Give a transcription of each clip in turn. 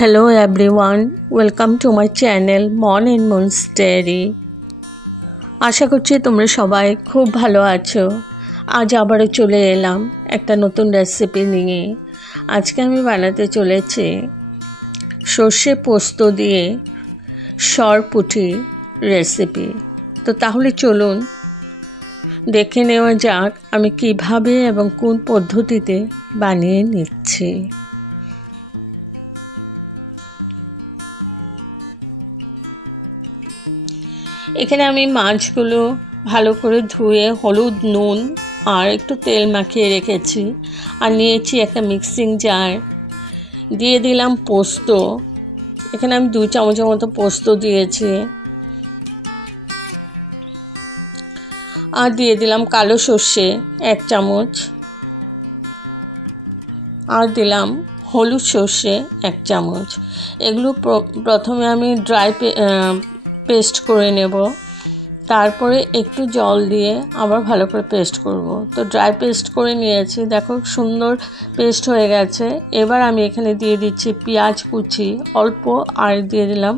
Hello everyone, welcome to my channel Mon and Moon's Diary। আশা করছি তোমরা সবাই খুব ভালো আছো। আজ আবারও চলে এলাম একটা নতুন রেসিপি নিয়ে। আজকে আমি বানাতে চলেছি সর্ষে পোস্ত দিয়ে সরপুঁটি রেসিপি। তো তাহলে চলুন দেখে নেওয়া যাক আমি কিভাবে এবং কোন পদ্ধতিতে বানিয়ে নিচ্ছি। এখানে আমি মাছগুলো ভালো করে ধুয়ে হলুদ নুন আর একটু তেল মাখিয়ে রেখেছি। আর নিয়েছি একটা মিক্সিং জার, দিয়ে দিলাম পোস্ত। এখানে আমি 2 চামচের মতো পোস্ত দিয়েছি। আর দিয়ে দিলাম কালো সর্ষে 1 চামচ, আর দিলাম হলুদ সর্ষে 1 চামচ। এগুলো প্রথমে আমি ড্রাই পেস্ট করে নেব, তারপরে একটু জল দিয়ে আবার ভালো করে পেস্ট করব। তো ড্রাই পেস্ট করে নিয়েছি, দেখো সুন্দর পেস্ট হয়ে গেছে। এবার আমি এখানে দিয়ে দিচ্ছি পেঁয়াজ কুচি অল্প, আর দিয়ে দিলাম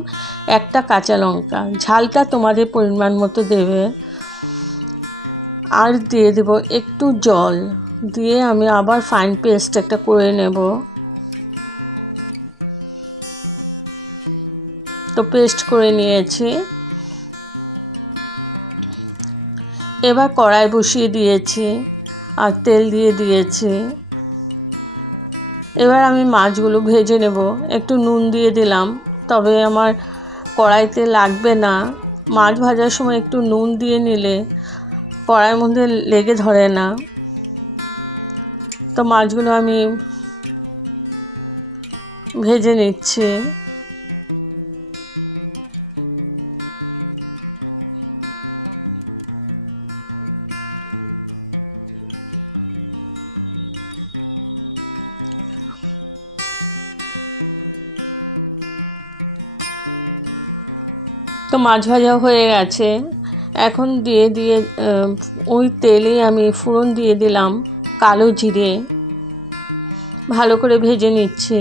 একটা কাঁচা লঙ্কা। ঝালটা তোমাদের পরিমাণ মতো দেবে। আর দিয়ে দেব একটু জল, দিয়ে আমি আবার ফাইন পেস্ট একটা করে নেব। তো পেস্ট করে নিয়েছি। এবার কড়াই বসিয়ে দিয়েছি আর তেল দিয়ে দিয়েছি। এবার আমি মাছগুলো ভেজে নেব। একটু নুন দিয়ে দিলাম, তবে আমার কড়াইতে লাগবে না। মাছ ভাজার সময় একটু নুন দিয়ে নিলে কড়াইয়ের মধ্যে লেগে ধরে না। তো মাছগুলো আমি ভেজে নিচ্ছি। তো মাছ ভাজা হয়ে গেছে। এখন দিয়ে ওই তেলে আমি ফোড়ন দিয়ে দিলাম কালো জিরে, ভালো করে ভেজে নিচ্ছি।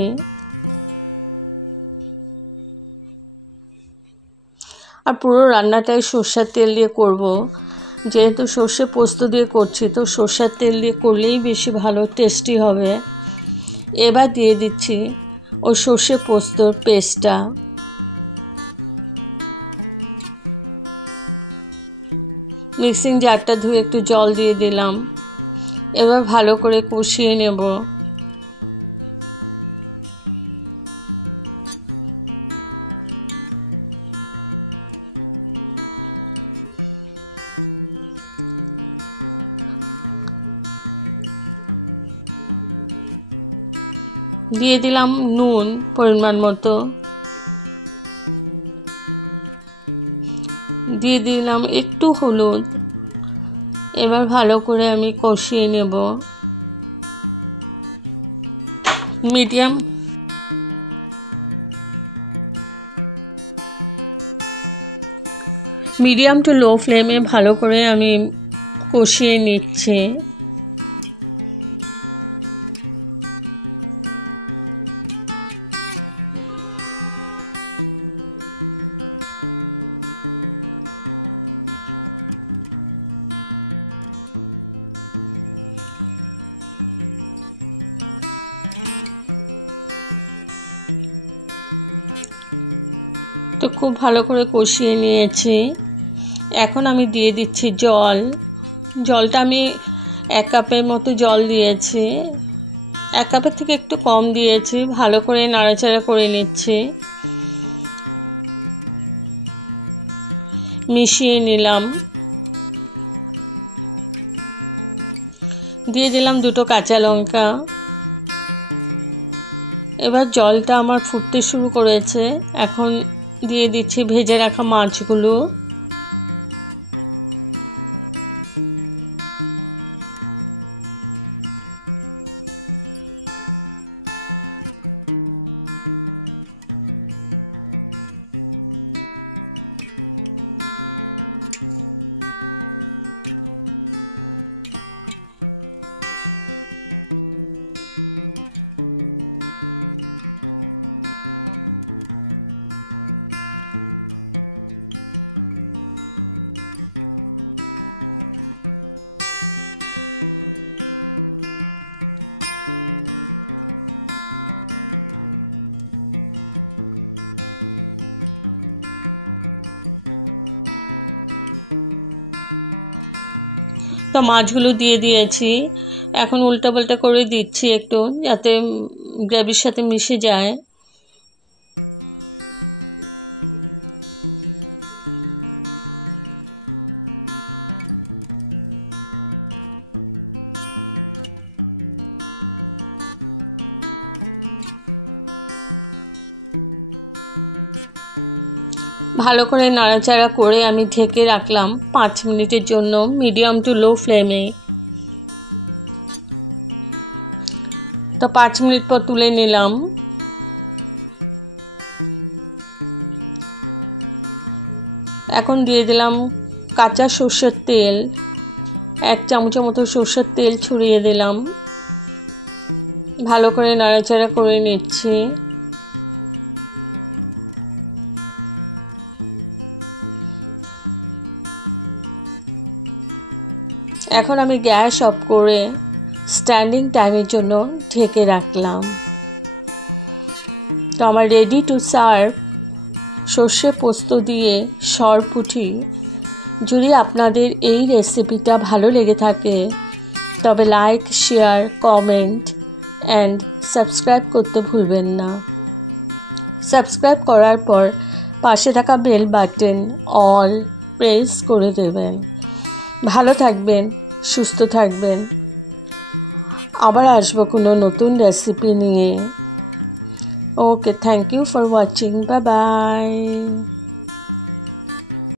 আর পুরো রান্নাটাই সর্ষের তেল দিয়ে করব, যেহেতু সর্ষে পোস্ত দিয়ে করছি, তো সর্ষের তেল দিয়ে করলেই বেশি ভালো টেস্টি হবে। এবার দিয়ে দিচ্ছি ওই সর্ষে পোস্তর পেস্টটা। মিক্সিং জারটা ধুয়ে একটু জল দিয়ে দিলাম। এবার ভালো করে কষিয়ে নেব। দিয়ে দিলাম নুন পরিমাণ মতো, দিয়ে দিলাম একটু হলুদ। এবার ভালো করে আমি কষিয়ে নেব। মিডিয়াম টু লো ফ্লেমে ভালো করে আমি কষিয়ে নিচ্ছি। তো খুব ভালো করে কষিয়ে নিয়েছি। এখন আমি দিয়ে দিচ্ছি জল। জলটা আমি 1 কাপের মতো জল দিয়েছি। 1 কাপের থেকে একটু কম দিয়েছি। ভালো করে নাড়াচাড়া করে নিচ্ছি। মিশিয়ে নিলাম। দিয়ে দিলাম 2টো কাঁচা লঙ্কা। এবার জলটা আমার ফুটতে শুরু করেছে। এখন দিয়ে দিচ্ছি ভেজে রাখা মাছগুলো। তো মাছগুলো দিয়ে দিয়েছি, এখন উল্টা পাল্টা করে দিচ্ছি একটু, যাতে গ্রেভির সাথে মিশে যায়। ভালো করে নাড়াচাড়া করে আমি ঢেকে রাখলাম 5 মিনিটের জন্য মিডিয়াম টু লো ফ্লেমে। তো 5 মিনিট পর তুলে নিলাম। এখন দিয়ে দিলাম কাঁচা সর্ষের তেল, 1 চামচের মতো সর্ষের তেল ছড়িয়ে দিলাম। ভালো করে নাড়াচাড়া করে নিচ্ছি। এখন আমি গ্যাস অফ করে স্ট্যান্ডিং টাইমের জন্য ঢেকে রাখলাম। তো আমার রেডি টু সার্ভ সর্ষে পোস্ত দিয়ে সরপুঁটি। যদি আপনাদের এই রেসিপিটা ভালো লেগে থাকে তবে like, share, comment and subscribe করতে ভুলবেন না। সাবস্ক্রাইব করার পর পাশে থাকা বেল বাটন অল প্রেস করে দেবেন। ভালো থাকবেন, সুস্থ থাকবেন। আবার আসবো কোনো নতুন রেসিপি নিয়ে। Okay, thank you for watching. Bye by.